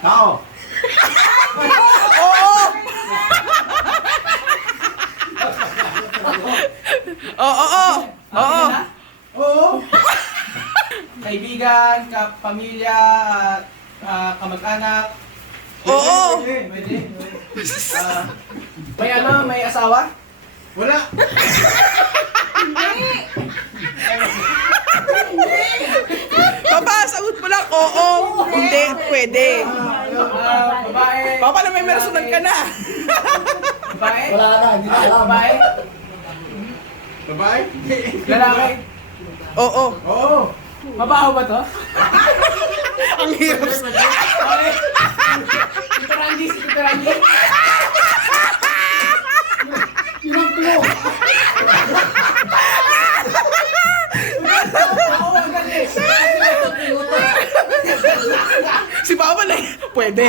Tao. Oo! Oo, oo! Oo! Oo. Kaibigan, pamilya, kamag-anak. Oo! Pwede. May ano, may asawa? Wala. Papa, sagot mo lang, oo! Hindi, pwede. Babae. Papa, na may personal ka na. Babae? Wala na, hindi na alam. Babae? Babae? Lalaki? Oo. Oo. Mabaho ba to? Ang hirap. Okay. Tito Randy, si Tito Randy. Oo, galing. Si Papa na, pwede.